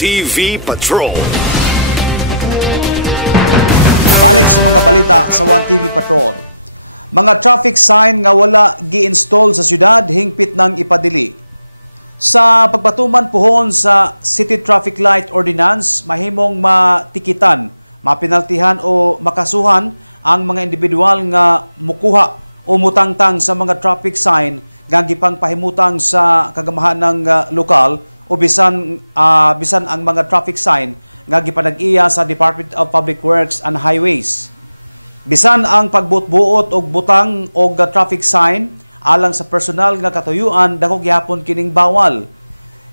TV Patrol. Balik sa mga balita sa 1TV Patrol. Mga traffic sign nga wala gi-install sa syudad hingpit ng ipadili. Sa pagpatuman pohon sa City Traffic Light Ordinance, mahimong matikitan, mapinaltihan o makasuhan ang mga individual nga mukuha o mutangtang sa mga traffic sign nga gipang pahimutang sa kagamahan ng lokal o bisan ang mga traffic sign nga gipanag-iya sa Department of Public Works and Highways. Bisan ang pagbutbuot og butang og traffic sign alang sa personal nga katuyuan dako gihapon kining bawal.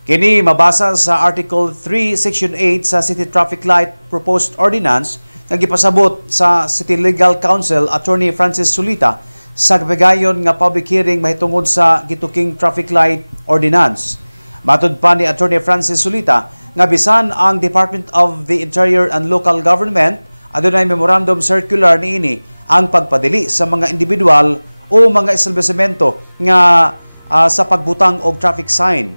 Kini mabasa sa Article 3 Section 8 sa City Traffic Light Proposed Ordinance nga gipasabot sa City Legal Counsel Attorney Francis Sulita sa kapigayon nga public hearing mahitungod sa gituking Traffic Light Ordinance. Matud pa ni Attorney Francis Sulita nga bisan ang Department of the Interior and Local Government adunay memorandum circular niini ang pagpadili sa mga individual o mga establishmento nga sa pagbutang og traffic sign.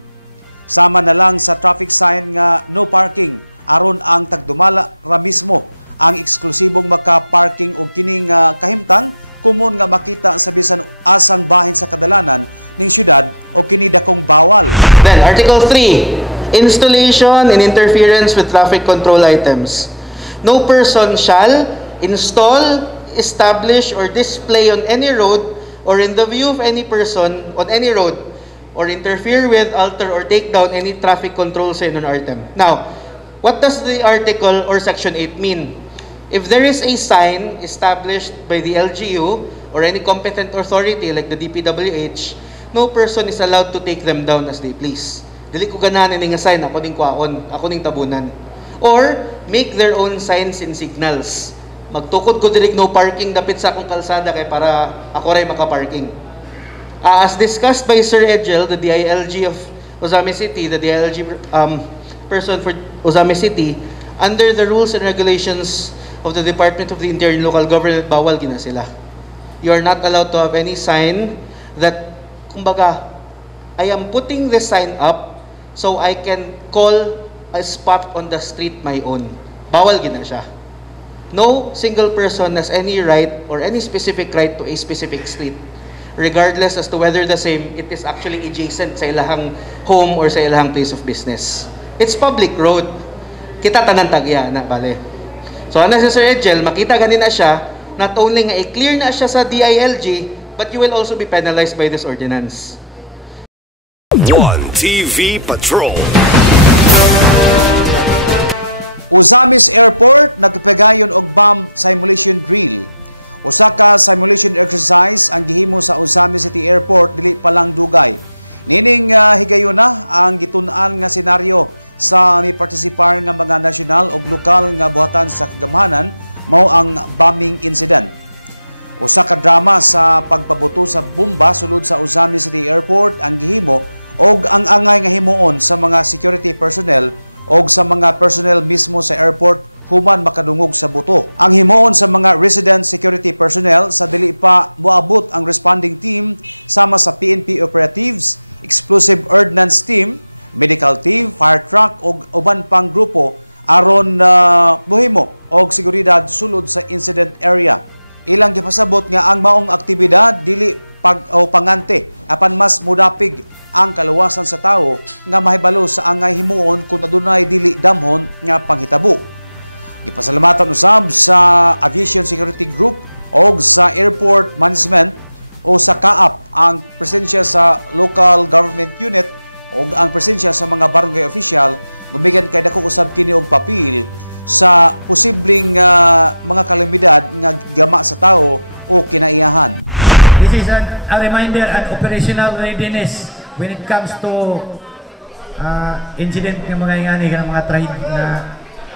Sama na lang sa traffic sign nga no parking aron ang tagdumala ra mismo ang eksklusibong maka-parking og kining kahimtang kumon nga makita sa bisan asang bahin sa kadalanan ning syudad o kini dakong bawal. Then Article 3, installation and interference with traffic control items. No person shall install, establish or display on any road or in the view of any person on any road or interfere with, alter or take down any traffic control sign or item. Now, what does the article or section 8 mean? If there is a sign established by the LGU or any competent authority like the DPWH, no person is allowed to take them down as they please. Dili ko ganahan nga sign, ako ning kwaon, ako ning tabunan. Or make their own signs and signals. Magtukod ko direct no parking dapit sa akong kalsada kay para ako ray maka-parking. As discussed by Sir Edgel, the DILG of Ozame City, the DILG person for Ozame City, under the rules and regulations of the Department of the Interior and Local Government, bawal gina sila. You are not allowed to have any sign that, kumbaga, I am putting this sign up so I can call a spot on the street my own. Bawal gina siya. No single person has any right or any specific right to a specific street, regardless as to whether the same it is actually adjacent sa ilahang home or sa ilahang place of business. It's public road. Kita tanan tagya na bale. So ana si Sir Edgel, makita ganina siya, not only nga i-clear na siya sa DILG, but you will also be penalized by this ordinance. 1TV Patrol. Ozamis Airport nagpagayon og bomb simulation drill. Usa ka simulation exercise ang gihimo sa Ozamis City Airport dili pa lang dugay. Nining higayon na ang gitun-an nga senaryo sa ni partisipar nga mga nasyonal ug lokal nga buhatan sa kagamhanan mao ang bombing incident. Usa ka drama sa pagpabuto sa bomba sulod sa Ozamis City Airport ang gihimo og ang angay nga himuon sa mga security personnel og sa mga personnel mismo sa airport human makadungog sa buto. Ang himuon sa mga resident security personnel sa dili pa moabot ang responding team sama sa PNP operatives, explosive ordnance team, medical team, fire truck ug uban pang grupo aron mohimo og seguridad sulod sa incident area. Ilang gipasabot nga ang maong aktibidad dili pangante apan mas mudapig ang kaluwasan sa tao nga mahibalo sa angay himuon kung adunay dili damhon nga panghitabo. Gipasalamatan usab sa Aviation Security Group o sa Airport Management o sa CAAP ang presensya sa local government unit o ang presensya sa mga barangay official gumikan kay dako usab kini og papel sa posibleng mga kalamidad nga gama sa tao o kinaiyahan. This is a reminder and operational readiness when it comes to incident ng mga ingani ng mga trade na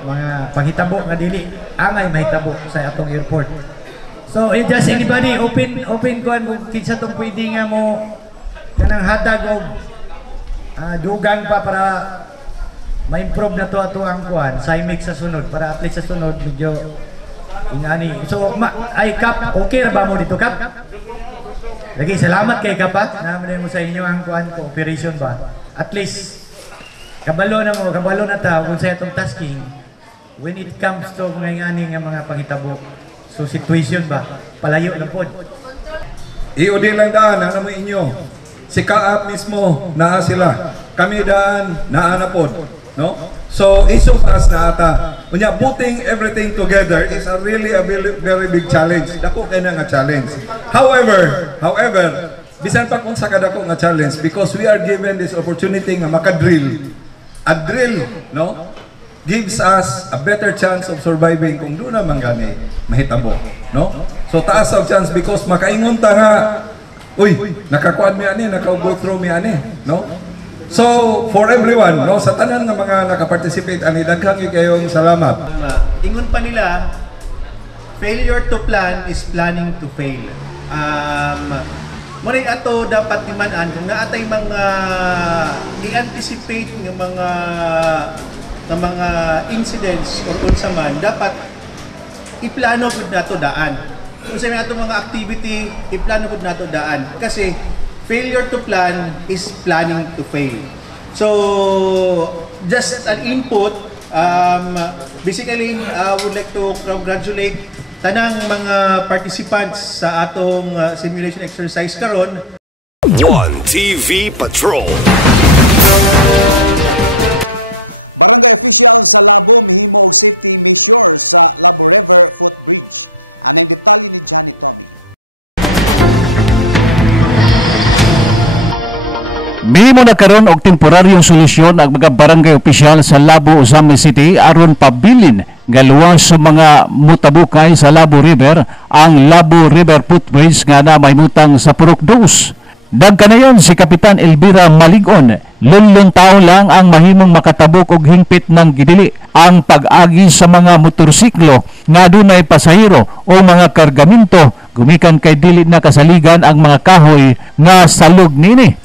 mga panghitabo nga dili angay mahitabo sa atong airport. So just anybody open kuan kinsa tong pwede nga mo kanang hatag og dugang pa para ma-improve na to ato ang kuan CIMIC sa sunod para at least sa sunod medyo ingani. So ay Kap, okay ra ba mo dito Kap? Lagi salamat kay Kap na mo sa inyo ang kuan cooperation ba. At least kabalo na ta kung sa itong tasking when it comes to mga ngani nga mga panghitabo. So situation ba palayo na pod. IOD lang daan na mo inyo. Si Kaap mismo naa sila. Kami daan naa na pod, no? So isog as na ata. Unya putting everything together is a really a very big challenge. Dako kay na nga challenge. However, bisan pa kung sa kadako nga challenge because we are given this opportunity nga makadrill. A drill, no? Gives us a better chance of surviving kung doon naman gani mahitabo, no? So taas ang chance because makaingon ta nga uy, nakakuan mi ani, naka-go through mi ani, no? So for everyone, no, sa tanan nga mga naka-participate ani daghang kayong salamat. Ingon pa nila, failure to plan is planning to fail. Muna ato dapat timanan kung naatay mga i-anticipate ng mga incidents or unsa man dapat iplano gud nato daan. Kung sa ato mga activity, iplano gud nato daan kasi failure to plan is planning to fail. So just an input, basically I would like to congratulate tanang mga participants sa atong simulation exercise karon. 1TV Patrol. Barangay official sa Labo mihimo og safety measures sa Labo River Footbridge. Anang detalye ni Johnny Tommy. Mihimo na karon og temporaryong solusyon ang mga barangay opisyal sa Labo Uzami City aron pabilin nga luwas sa mga mutabukay sa Labo River ang Labo River Footbridge nga na mahimutang sa Purok 2. Dagkanayon si Kapitan Elvira Maligon, lunlong tao lang ang mahimong makatabok og hingpit ng gidili ang pag-agi sa mga motorsiklo nga dunay pasahero o mga kargamento gumikan kay dili na kasaligan ang mga kahoy nga salog nini.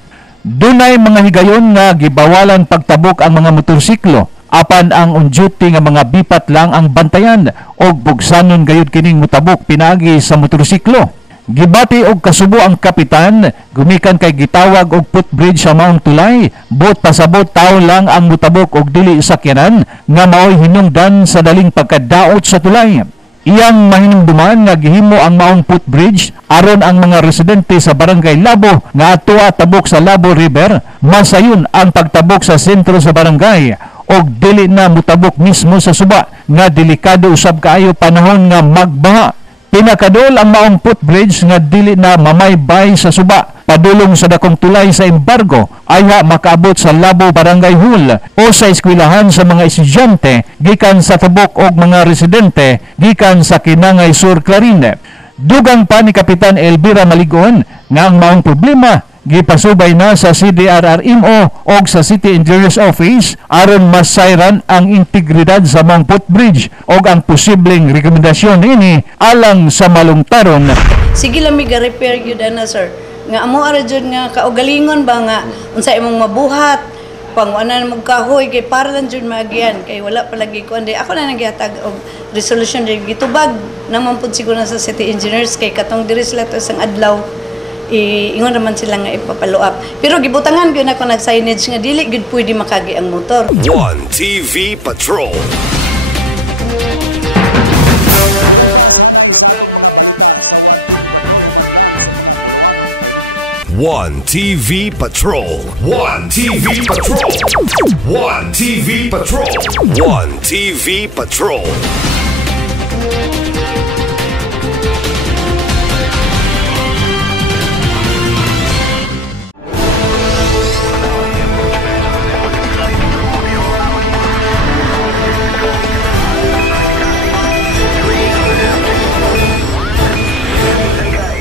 Dunay mga higayon nga gibawalan pagtabok ang mga motorsiklo apan ang on duty nga mga bipat lang ang bantayan og bugsanon gayud kining motabok pinaagi sa motorsiklo. Gibati og kasubo ang kapitan, gumikan kay gitawag og footbridge sa maong tulay, bot pasabot tawo lang ang mutabok og dili sakyanan nga maoy hinungdan sa daling pagkadaot sa tulay. Iyang mahinungduman nga gihimo ang maong footbridge aron ang mga residente sa Barangay Labo nga atoa tabok sa Labo River masayon ang pagtabok sa sentro sa barangay og dili na mutabok mismo sa suba nga delikado usab kaayo panahon nga magbaha. Pinakadol ang maong footbridge nga dili na mamaybay sa suba padulong sa dakong tulay sa embargo ay makaabot sa Labo Barangay Hall o sa eskwelahan sa mga estudyante gikan sa tabok og mga residente gikan sa Kinangay Sur Clarine. Dugang pa ni Kapitan Elvira Maligon nga ang maong problema gipasubay na sa CDRRMO o sa City Engineers Office aron masayran ang integridad sa mga footbridge o ang posibleng rekomendasyon ini alang sa malungtaron. Sige lang miga repair yun na sir. Nga amo ara jud nga kaugalingon ba nga unsa imong mabuhat pang-ana magkahoy kay para lang jud maagian kay wala palagi ko andi ako na naghatag og resolution di gitubag naman pud siguro sa City Engineers kay katong diri sila to isang adlaw ingon naman sila nga ipapalo up. Pero gibutangan gyud ako nag-signage nga dili gyud pwede makagi ang motor. 1TV Patrol. Dugang pa sanay sa atong mga balita sa 1TV Patrol human lang sa mga bulawanong painugdo. 1TV Patrol. 1TV Patrol. 1TV Patrol. 1TV Patrol.